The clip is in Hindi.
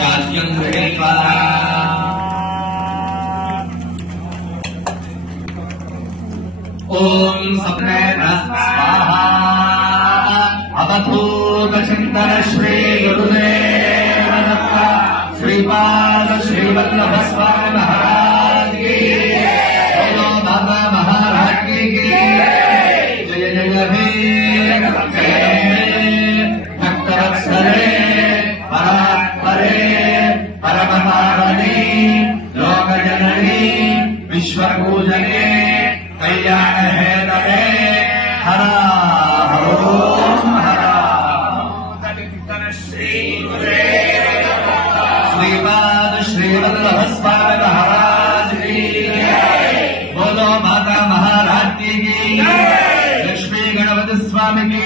याज्ञं गृहीत्वा ओम सप्रेत स्वाहा अवधूतचिंतन श्री गुरुदेव दत्त श्रीपाद श्रीवल्लभ स्वामी महाराज की बोलो बाबा महाराज की जय जय हे भक्तवत्सले परात्परे परमपावनी लोकजननी विश्वपूजने कल्याण है तवे हरा ओम हरा श्रीपाद श्रीवल्लभ स्वामी महाराज की बोलो माता महाराज की लक्ष्मी गणपति स्वामी की